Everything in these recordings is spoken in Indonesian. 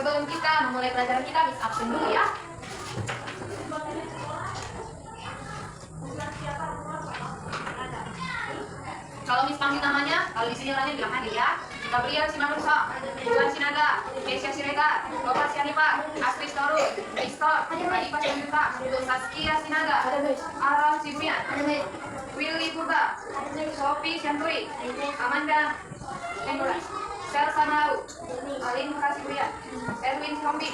Sebelum kita memulai pelajaran kita, Miss absen dulu ya. Kalau Miss panggil namanya, kalau di sini orangnya bilang hadir ya. Gabriel Simanusa, Bulan Sinaga, Kesia Siregar, Lopa Sianipa, Astrid Toru, Ristor, Adipa Sianjuta, Saskia Sinaga, Aram Sibuyan, Willy Purba, Sophie Sianturi, Amanda Endura, Selsa Nau, Alin Kasibuyan, Erwin Sinombi,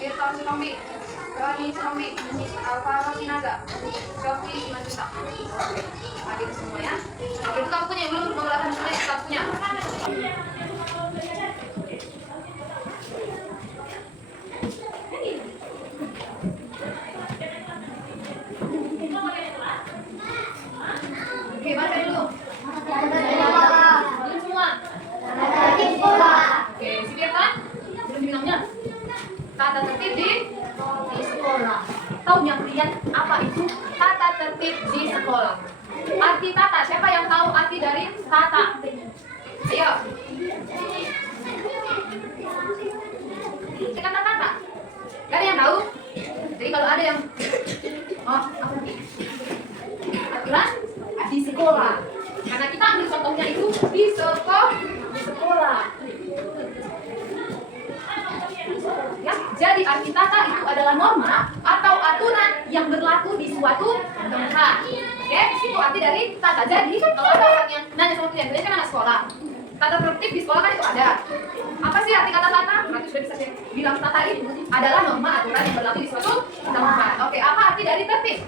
Irton Sinombi, Roni Sinombi, Alvaro Sinaga, Sophie Simanjuta. Hadir semua ya. Oke, itu kamu punya yang belum mengeluarkan semua yang kamu punya. Oke, baca dulu. Belum semua. Oke, si Firman belum dibilangnya. Tata tertib di sekolah. Tahu yang lihat apa itu tata tertib di sekolah? Arti tata, siapa yang tahu arti dari tata? Ayo. Kata tata. Gak ada yang tahu? Jadi kalau ada yang apa nih? Aturan di sekolah. Karena kita ambil contohnya itu di sekolah. Ya, jadi arti tata itu adalah norma atau aturan yang berlaku di suatu tempat. Oke, itu arti dari tata. Jadi kalau ada orang yang nanya sama kalian, kalian kan anak sekolah. Tata tertib di sekolah kan itu ada. Apa sih arti kata tata? Berarti sudah bisa saya bilang tata itu adalah norma aturan yang berlaku di suatu tempat. Oke, apa arti dari tertib?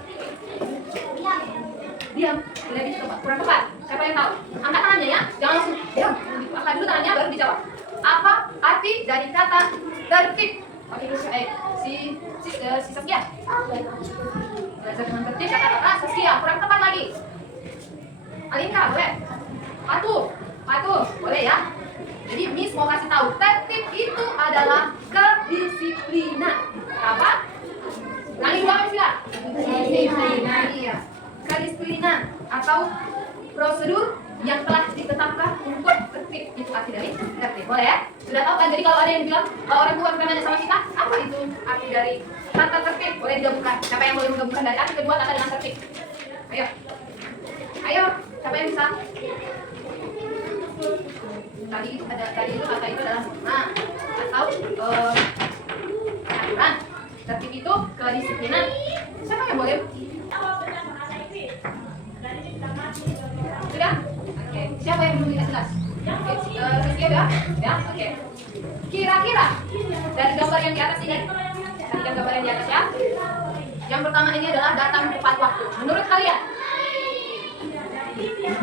Diam, lebih tepat, kurang tepat. Siapa yang tahu? Angkat tangannya ya, jangan langsung diam. Angkat dulu tangannya baru dijawab. Apa arti dari kata tertib? Oke, si Saskia. Belajar dengan tertib kata-kata Saskia, kurang tepat lagi. Alinka, boleh? Patuh, boleh ya? Jadi Miss mau kasih tahu, tertib itu adalah kedisiplinan. Apa? Nanti jawab sila. Kedisiplinan. Iya. Kedisiplinan atau prosedur yang telah ditetapkan untuk tertib, itu arti dari tertib. Boleh ya? Sudah tahu kan? Jadi kalau ada yang bilang, kalau orang tua nanya sama kita, apa itu arti dari tata tertib? Boleh digabungkan. Siapa yang boleh menggabungkan dari arti kedua kata dengan tertib? Ayo, siapa yang bisa? Tadi itu kata itu adalah nah atau aturan. Tertib itu kedisiplinan. Siapa yang boleh? Sudah? Oke. Siapa yang belum dikasih kelas? Sisya udah? Ya? Oke. Kira-kira dari gambar yang di atas ini, dari gambar yang di atas ya. Yang pertama ini adalah datang tepat waktu. Menurut kalian,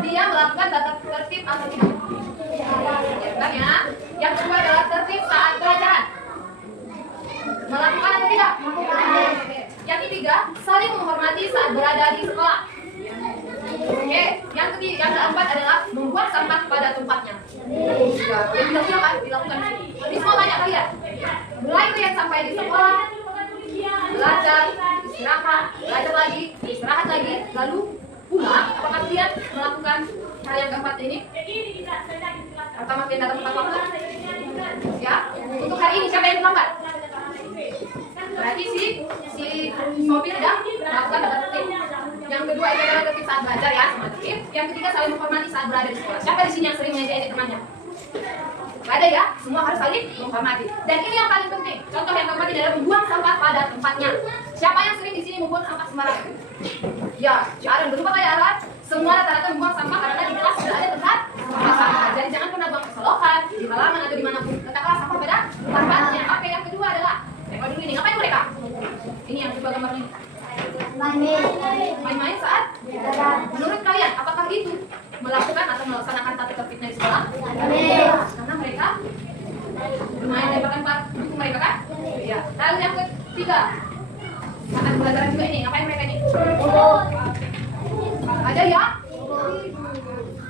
dia melakukan tata tertib atau tidak? Ya, yang kedua adalah tertib saat pelajaran. Melakukan atau tidak? Yang ketiga, saling menghormati saat berada di sekolah. Oke, yang keempat adalah membuang sampah pada tempatnya. Yang dilakukan di semua banyak kalian. Mulai kalian sampai di sekolah, belajar, istirahat, belajar lagi, istirahat lagi, lalu pulang. Apakah kalian melakukan hal yang keempat ini? Pertama kalian datang tepat waktu. Ya, untuk hari ini siapa yang terlambat? Berarti si Sophie tidak melakukan tata tertib. Yang kedua itu adalah tertib saat belajar ya, sama tertib. Yang ketiga saling menghormati saat berada di sekolah. Siapa di sini yang sering mengejek temannya? Gak ada ya, semua harus saling menghormati. Dan ini yang paling penting. Contoh yang keempat adalah membuang sampah pada tempatnya. Siapa yang sering di sini membuang sampah sembarangan? Ya, jangan lupa kayak Aran. Semua rata-rata membuang sampah karena di kelas sudah ada tempat sampah. Jadi jangan pernah buang ke selokan, di halaman atau dimanapun. Letaklah sampah pada tempatnya. Oke, yang kedua adalah dulu ini. Ngapain mereka? Ini yang kedua gambar ini. Main-main saat? Menurut kalian, apakah itu melakukan atau melaksanakan tata tertibnya di sekolah? Karena mereka bermain di tempat buku mereka kan? Ya. Lalu yang ketiga, saat pelajaran juga ini, ngapain mereka ini? Ada ya?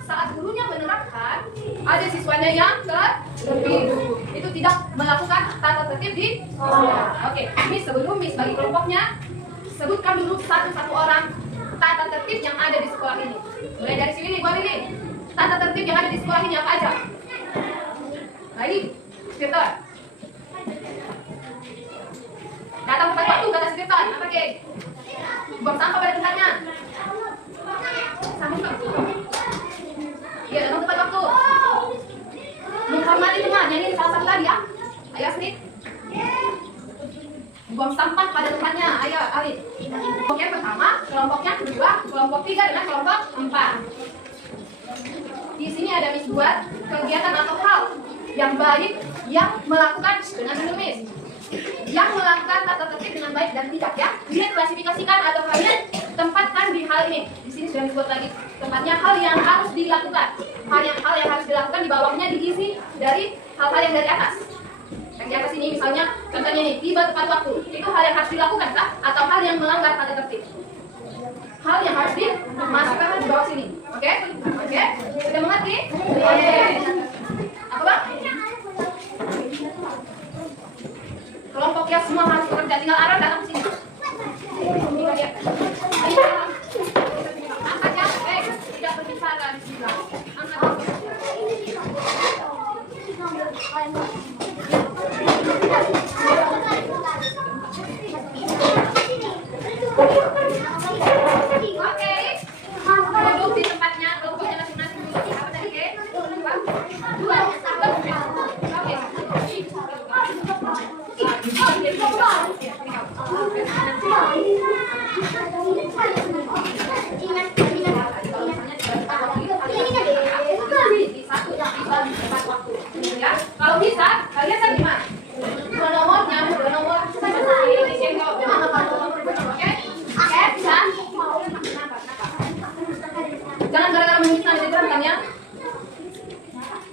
Saat gurunya menerapkan, ada siswanya yang terlebih. Itu tidak melakukan tata tertib di sekolah. Oke, Miss sebelum Miss bagi kelompoknya, sebutkan dulu satu-satu orang tata tertib yang ada di sekolah ini. Mulai dari sini, Bu Lili. Tata tertib yang ada di sekolah ini apa aja? Nah ini, Peter. Datang tepat waktu kata Stefan. Apa kek? Buang sampah pada tempatnya. Sampai waktu. Iya, datang tepat waktu. Menghormati teman. Yang ini salah satu tadi ya. Ayo Snip. Buang sampah pada tempatnya. Ayo, Alin. Kelompok yang pertama, kelompok yang kedua, kelompok 3 dengan kelompok 4. Di sini ada Miss buat kegiatan atau hal yang baik yang melakukan dengan menulis. Yang melakukan tata tertib dengan baik dan tidak ya. Kalian klasifikasikan atau kalian tempatkan di hal ini. Di sini sudah disebut lagi tempatnya hal yang harus dilakukan. Hal yang harus dilakukan di bawahnya diisi dari hal-hal yang dari atas. Yang di atas ini misalnya contohnya nih tiba tepat waktu. Itu hal yang harus dilakukan kah? Atau hal yang melanggar tata tertib? Hal yang harus dimasukkan di bawah sini. Oke? Oke? Sudah mengerti? Oke. Apa bang? Kelompoknya semua harus bekerja, tinggal arah datang ke sini. Angkat ya, tidak berbicara di sini. Angkat. Oke, duduk di tempatnya, kelompoknya masing-masing dulu. Apa tadi ke? Dua. Kalau bisa, kalian saya gimana? Dua nomornya, dua nomor. Oke? Oke, bisa? Jangan gara-gara menulis nama jadi berantem ya.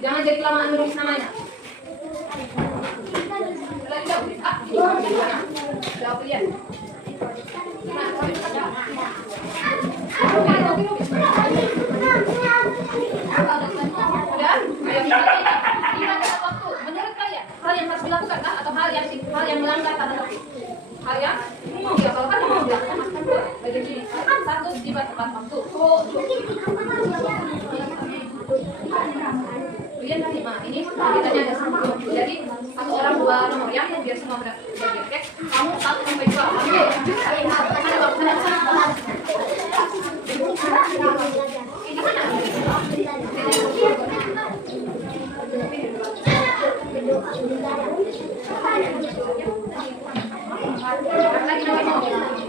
Jangan jadi kelamaan menulis namanya. Lagi jauh, jauh ya. Udah? Ayo kita waktu. Menurut kalian, hal yang harus dilakukan kah? Atau hal yang melanggar tata tertib? Hal yang ya kalau kan mau dilakukan bagian gini. Satu tiba tepat waktu. Kemudian tadi ini kita ada satu. Jadi satu orang dua nomor ya, biar semua berbagian. Oke? Kamu 1 sampai 2. Ambil. Ini mana? Lagi nomor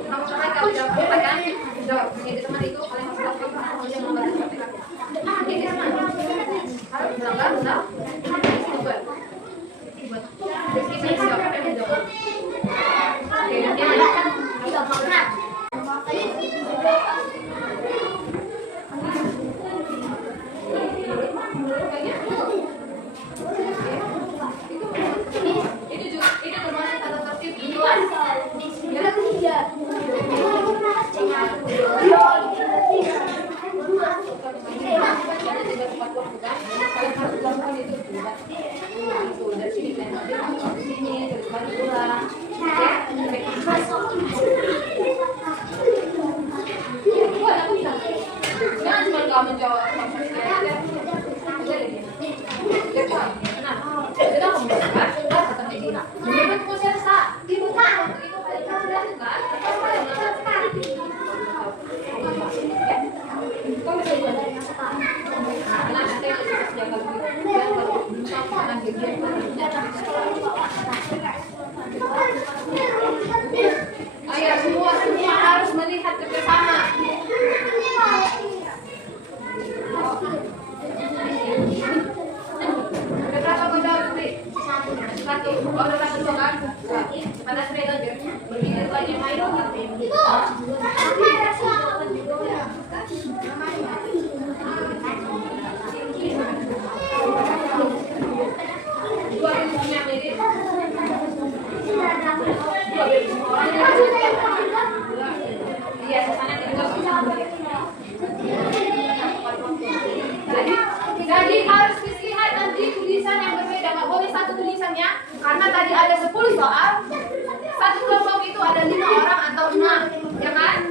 kamu sampai kalau jawab kan? Jawab. Ini teman itu kalian harus lakukan yang membantu KPK. Ini teman. Harus melanggar undang. Oke, nanti itu termasuk tata tertib di luar. Jangan cuma kau menjawab ayo semua harus melihat ke sana. Berapa kau jawab sih? Satu. Oh, berapa dua kan? Pada straight aja. Berpikir lagi main. Jadi harus dilihat nanti tulisan yang berbeda, nggak boleh satu tulisannya, karena tadi ada 10 soal, satu kelompok itu ada 5 orang atau 6, ya kan?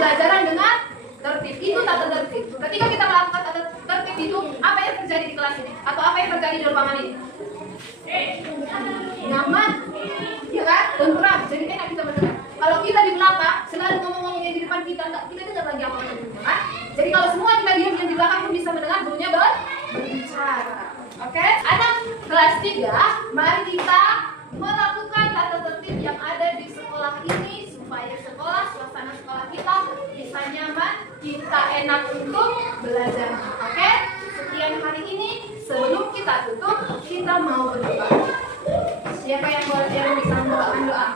pembelajaran dengan tertib. Itu tata tertib. Ketika kita melakukan tata tertib itu, apa yang terjadi di kelas ini? Atau apa yang terjadi di ruangan ini? Nyaman, ya kan? Tentram. Jadi enak kita mendengar. Kalau kita di belakang selalu ngomong-ngomong yang di depan kita, enggak kita dengar lagi apa yang di kan? Jadi kalau semua kita diam yang di belakang pun bisa mendengar gurunya berbicara. Oke? Anak kelas 3, mari kita melakukan tata tertib yang ada di sekolah ini supaya suasana sekolah kita bisa nyaman, kita enak untuk belajar. Oke? Sekian hari ini, sebelum kita tutup, kita mau berdoa. Siapa yang bisa membawakan doa?